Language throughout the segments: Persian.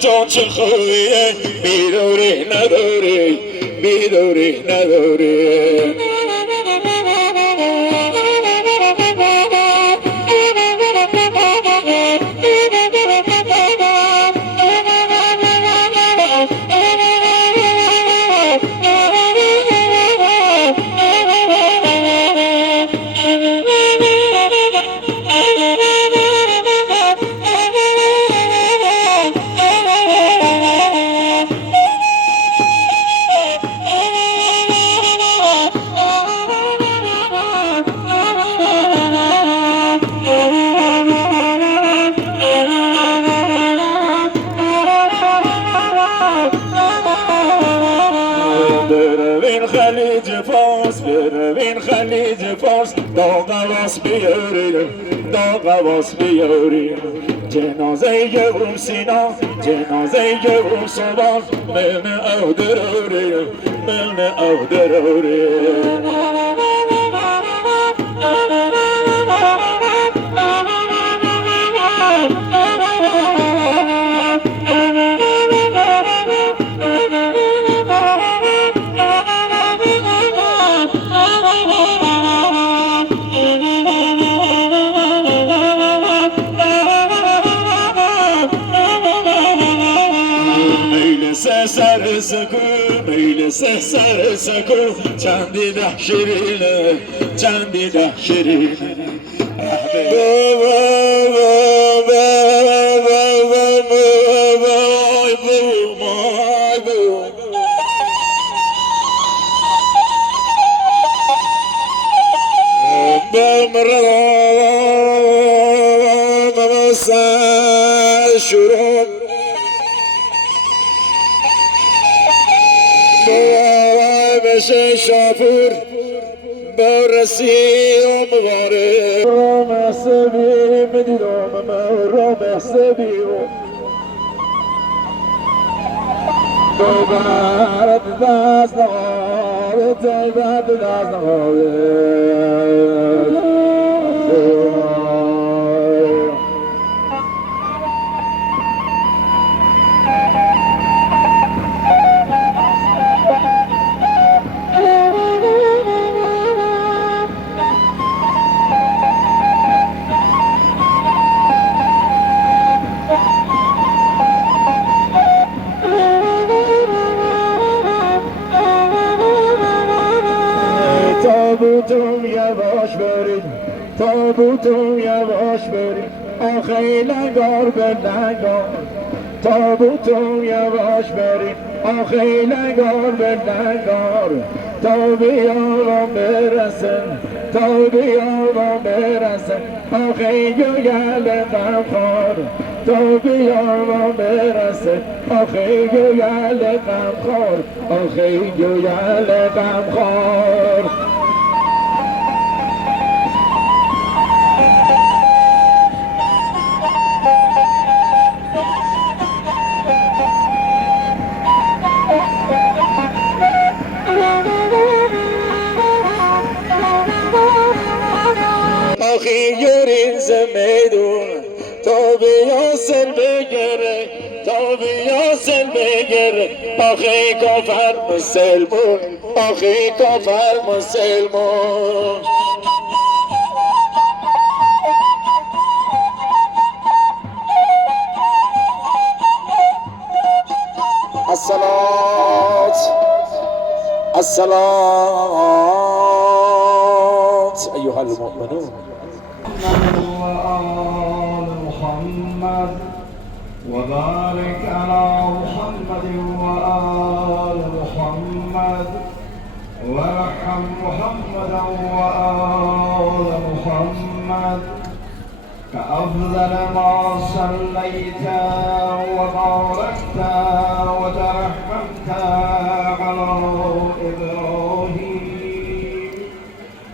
جان چه خوبیه بیدوری نداری بیدوری نداری خلیج فارس بروین خلیج فارس داغ واس بیاریم داغ واس بیاریم جنازه گروم سینا جنازه گروم صبح من او دراریم من او دراریم سر سکو میل سر سکو چندی ده شیرینه چندی ده شیرینه شروع بشه شافور برسی و مباره رام سبی مدیدم رام سبی دوباره دست نهاره دوباره دست نهاره تابوتم یواش برید تابوتم یواش برید آخه لنگار به لنگار تابوتم یواش برید آخه لنگار به لنگار تا بیارم برسن تا بیارم برسن آخه گویل غمخوار تا بیارم برسن آخه گویل غمخوار آخه گویل غمخوار آخی گرین زمیدون تا بیاسل بگره تا بیاسل بگره آخی کافر مسلمون آخی کافر مسلمون الصلاة الصلاة أيها المؤمنون وآل محمد وبارك على محمد وآل محمد وارحم محمدا وآل محمد كأفضل ما صليت وباركت وترحمت على إبراهيم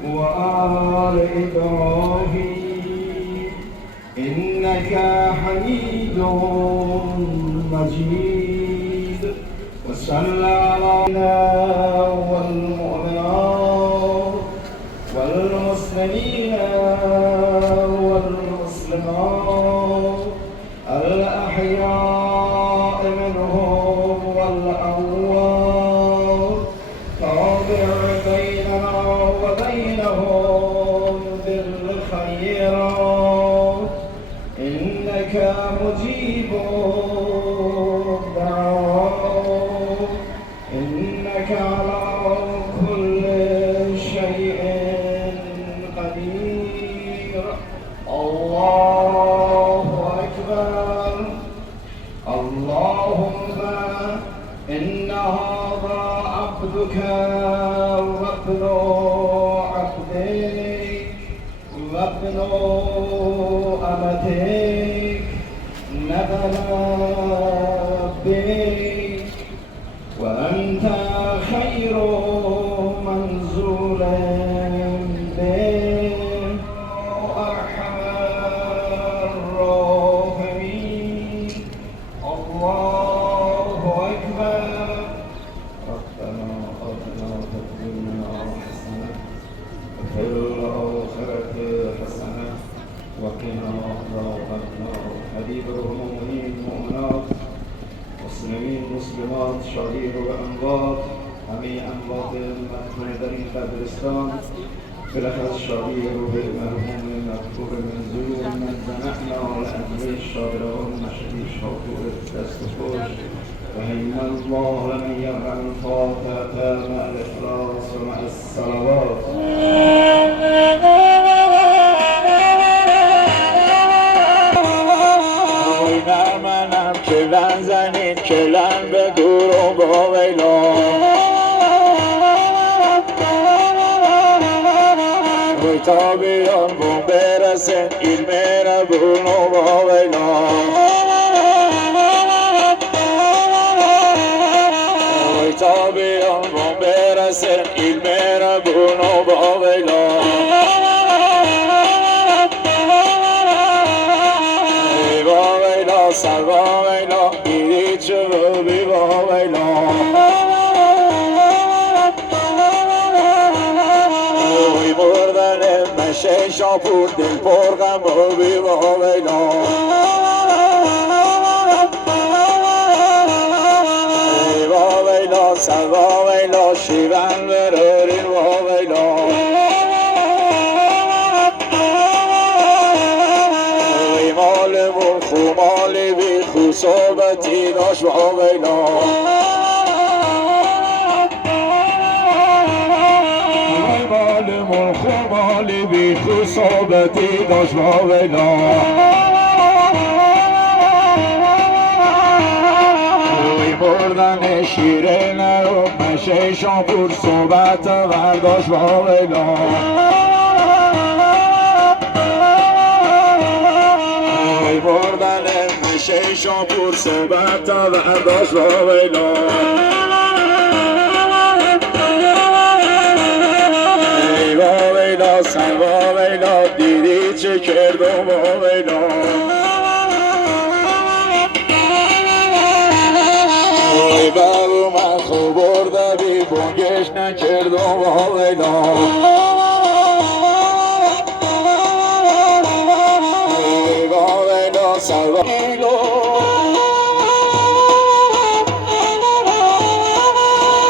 وآل إبراهيم إنك حميد مجيد وصلى على والمؤمنات والمسلمين والمسلمات الأحياء منهم والأموات تابع بيننا وبينهم بالخيرات إنك مجيب الدعوات إنك على كل شيء قدير. الله أكبر. اللهم إن هذا عبدك وابن عبدك وابن أمتك نزل بك وأنت خير منزول به أرحم الراحمين. الله أكبر. ربنا آتنا في الدنيا حسنة وفي الآخرة حسنة وقنا عذاب النار. حبيب المؤمنين المؤمنات مسلمین مسلمات شهیر و اموات همه اموات مدفون در این قبرستان بالاخص شهیر روح مرحوم مقبول منظور من زنحنا لأجل الشاعران مشهدی شاکور دست خوش رحم الله لمن يقرأ الفاتحة مع الإخلاص ومع الصلوات. کلن زنید کلن به گروه با ویلا وی تا بیان بون برسن علم ربون و با ویلا وی تا بیان بون برسن علم ربون و با ویلا سروا ویلا گیری چو بی با ویلا اوی مردن مشه شاپور دل پر غم و بی با ویلا ای با ویلا سروا ویلا شیون برارین با ویلا مالی بی خصوبتی داشت با ویلا مال ملخ مالی بی خصوبتی داشت با ویلا مردن شیر نرو مشه شامپور صحبت برداشت با ویلا مردن مشه شامپور صحبت برداشت با ویلا ای با ویلا سر با ویلا دیدی چه کردم با ویلا ای بابو من خوب برده بی بونگش نکردم با ویلا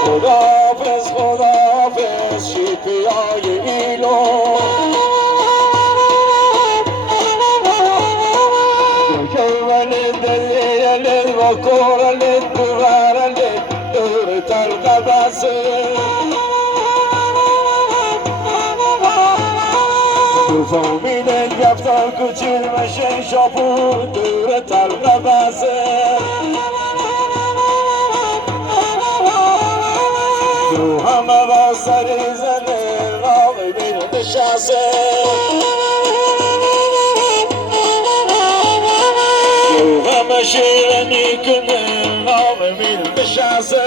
خداحافظ خداحافظ شیپیای ایلو که ولد دلیلت و کورلت بغرلت دور تلقه بسه تو فهمیدن گفتم کچیل مشه شاپور دور تلقه بسه تو همه با سری زنه راقی بین نشسته تو همه شیرنی کنه راقی بین نشسته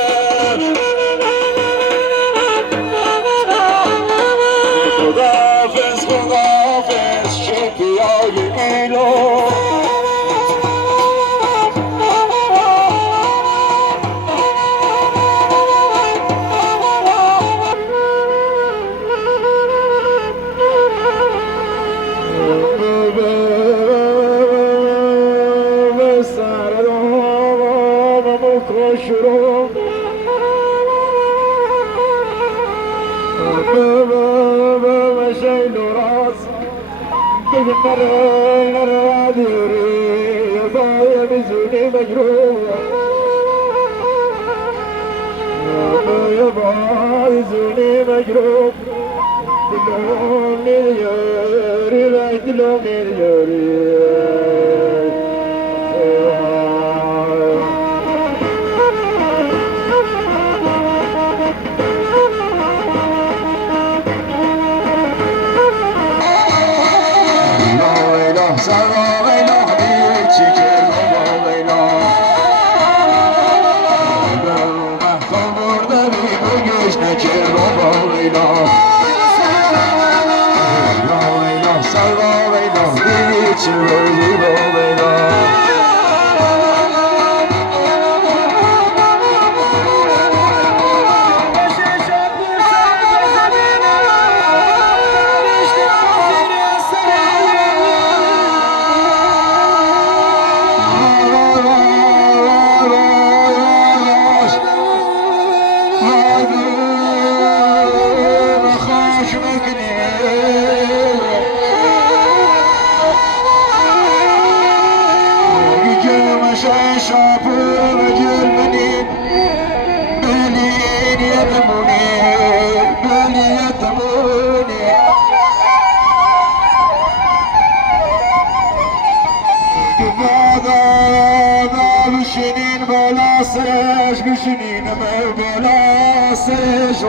خداحافظ خداحافظ شیپیای ایلو مردم کش رو شیل راس بگمر ندیری بای بزونی مجروح بای زونی مجروح دلوم نیاری رای دلوم نیاری بشینین بالا سرش بشینین بالا سرش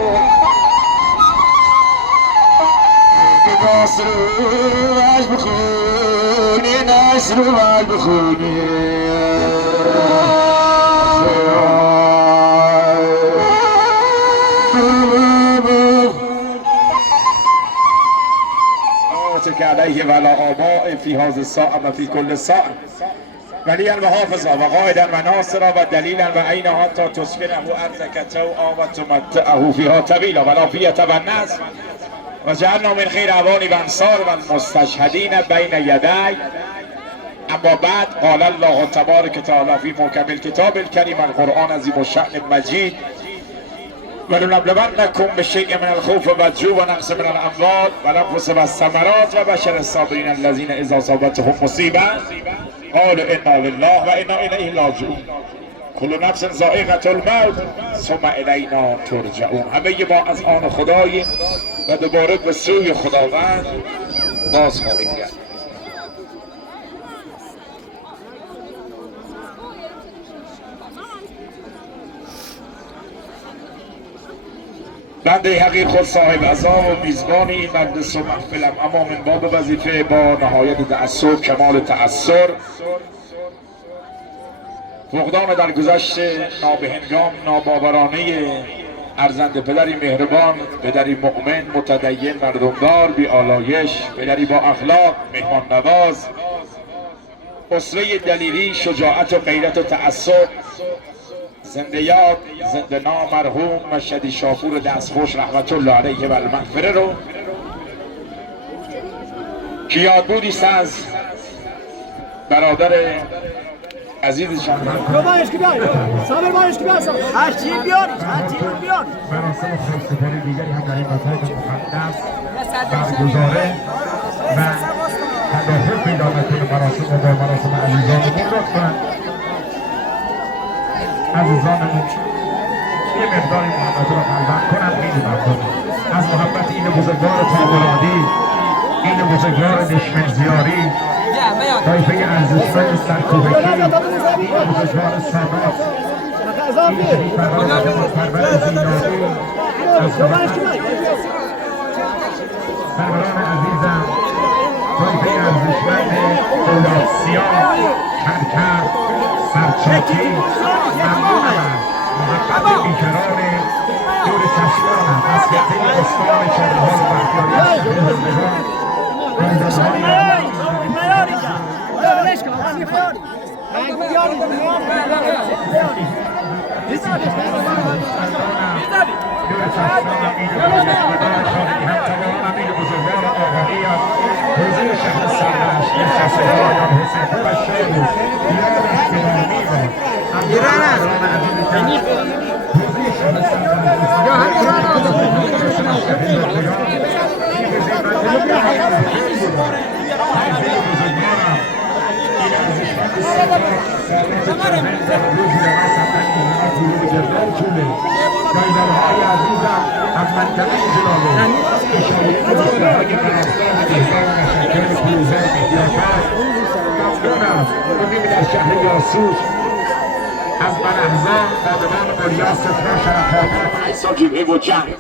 بباس روش بخونی ناس روش بخونی آتك عليه ولا آباء في هذا الساعة وفي كل ساعة وليا وحافظا وقائدا وناصرا ودليلا وعينا حتى تسكنه أرضك توعا وتمتعه فيها طويلا والعافية والنصر وجعلنا من خير أعوان وأنصار والمستشهدين بين يدي. اما بعد قال الله تبارك وتعالى في محكم الكتاب الكريم القرآن عظيم الشأن المجيد ولنبلونكم بشيء من الخوف والجوع ونقص من الأموال والأنفس والثمرات وبشر الصابرين الذين إذا أصابتهم مصيبة قالوا إنا لله وإنا إليه راجعون كل نفس ذائقة الموت ثم إلینا ترجعون. همه ما از آن خداییم و دوباره به سوی خداوند باز خواهیم گشت. بنده حقیر خود صاحب عزا و میزبان این مجلس و محفلم، اما من باب وظیفه با نهایت تأسف کمال تأثر فقدان در گذشت نابهنگام ناباورانه ارزنده پدری مهربان، پدری مؤمن متدین مردمدار بی آلایش، پدری با اخلاق مهمان نواز، اسوه دلیری شجاعت و غیرت و تعصب، زنده یاد زنده نام مرحوم مشهدی شاپور دستخوش رحمت الله علیه و المغفره رو که یاد بودیست از برادر عزیزشان باش که بیای صابر باش که بیای هر چی بیاری هر چی بیاری مراسم خواستگاری دیگری هم در این مساجد مقدس برگزاره و تداخل پیدا نکنه مراسم و با مراسم عزیزانمون لطفا عزیزانمون یه مقداری محبت رو قلبم کنم خیلی ممنون از محبت این بزرگوار تامرادی، این بزرگوار دشمنزیاری، طایفه ارزشمند سرکوبکی، این بزرگوار سادات، این پروران زینادی، از سروران عزیزم، طایفه ارزشمند دولت سیاه، کرکر، سرچاکی، ممنونم محبت بیکران دور چشمانم از خطه استان چهرهان و بختیاری خیلی بزرگوار آقایی از حوزه شهر سرمشق نشستگان آیان حسین و شیخ ایران احترامی و ایران است حوزه شهر جایدارهای عزیزم از منطقه جلاله اشاره مصرحای پرستان بهزار مشکل پروزه احتیاطات ممنون است مقیم در شهر یاسوس از بنهزان بادمان قریا سفرا شرفات ایسا جبهه و جنگ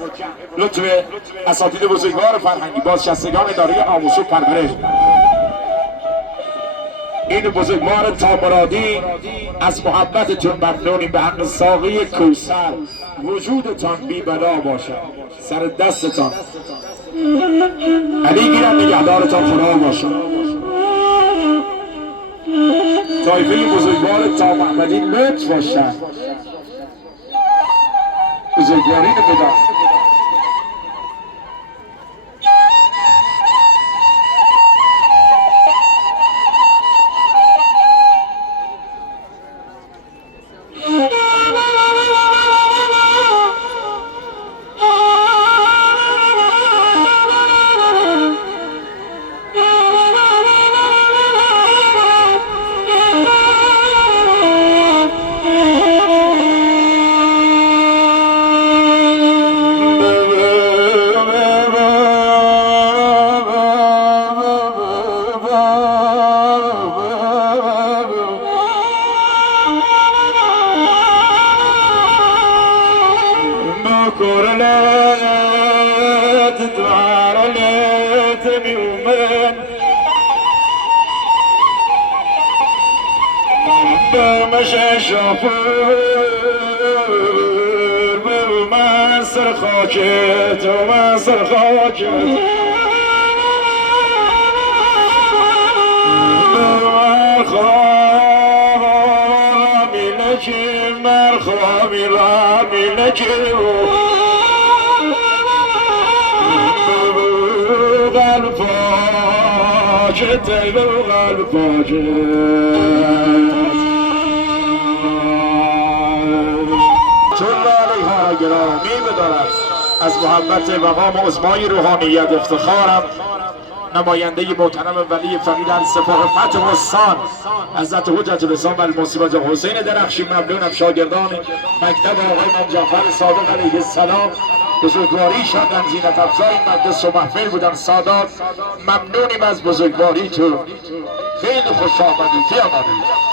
لطف اساتید بزرگوار فرهنگی بازنشستگان اداره آموزش و پرورش این بزرگوار تامرادی از محبتتون ممنونیم به حق ساقی کوثر وجودتان بی بلا باشد سر دستتان علی گیرم نگهدارتان خدا باشد طایفه بزرگوار تا محمدی لطف باشد بزرگواری نبودن من سر خاکت و من سر خاکت من خوامی لکی من خوامی رامی لکی قلب پاکت قلب پاکت گرامی بدارد از محبت مقام عظمای روحانیت افتخارم نماینده محترم ولی فقید سپاه فتح و استان حضرت حجت الاسلام و المصیبت حسین درخشی ممنونم شاگردان مکتب آقای امام جعفر صادق علیه السلام بزرگواری شدن زینت افزای مجلس و محفل بودن سادات ممنونیم از بزرگواری تو خیلی خوش آمدید فی آمدید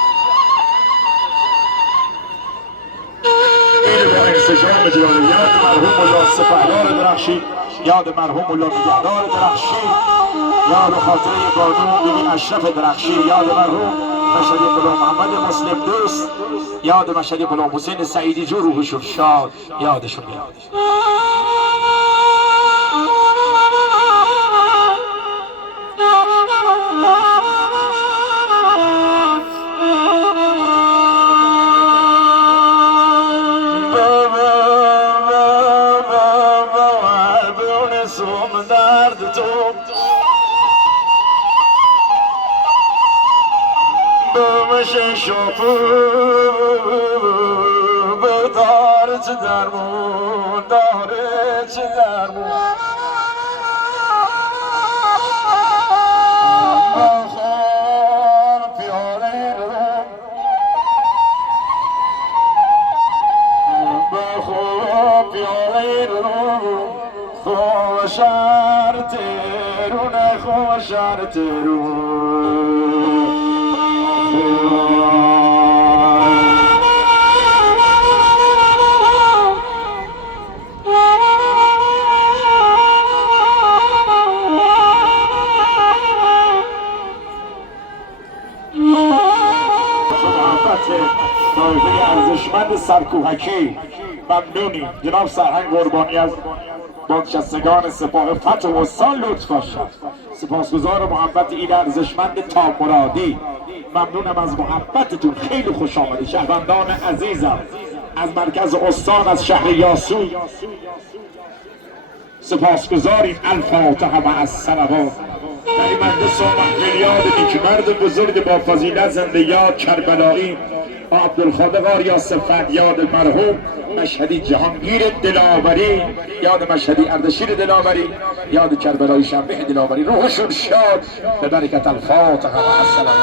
انسجام جلال یاد مرحوم ملا سپهدار درخشی یاد مرحوم ملا نگهدار درخشی یاد خاطره بانو بیبی اشرف درخشی یاد مرحوم مشهدی غلام محمد مسلم دوست یاد مشهدی غلام حسین سعیدی جو روحشون شاد یادشون بیاد داره چه درمون داره چه درمون بخور پیاله رو بخور پیاله رو خوشر ترونه خوشر ترون ارزشمند سرکوهکی ممنونیم جناب سرهنگ قربانی از بازنشستگان سپاه فتح و استان لطف باشد سپاسگزار محبت این ارزشمند تامرادی ممنونم از محبتتون خیلی خوش آمدید شهروندان عزیزم از مرکز استان از شهر یاسو سپاسگزاریم. الفاتحه مع الصلوات. در این مجلس محفل یاد نیکمرد بزرگ با فضیلت زنده یاد کربلایی عبدالخالق آریا صفت، یاد مرحوم مشهدی جهانگیر دلاوری، یاد مشهدی اردشیر دلاوری، یاد کربلایی شنبه دلاوری، روحشون شاد به برکت الفاتحه مع السلام.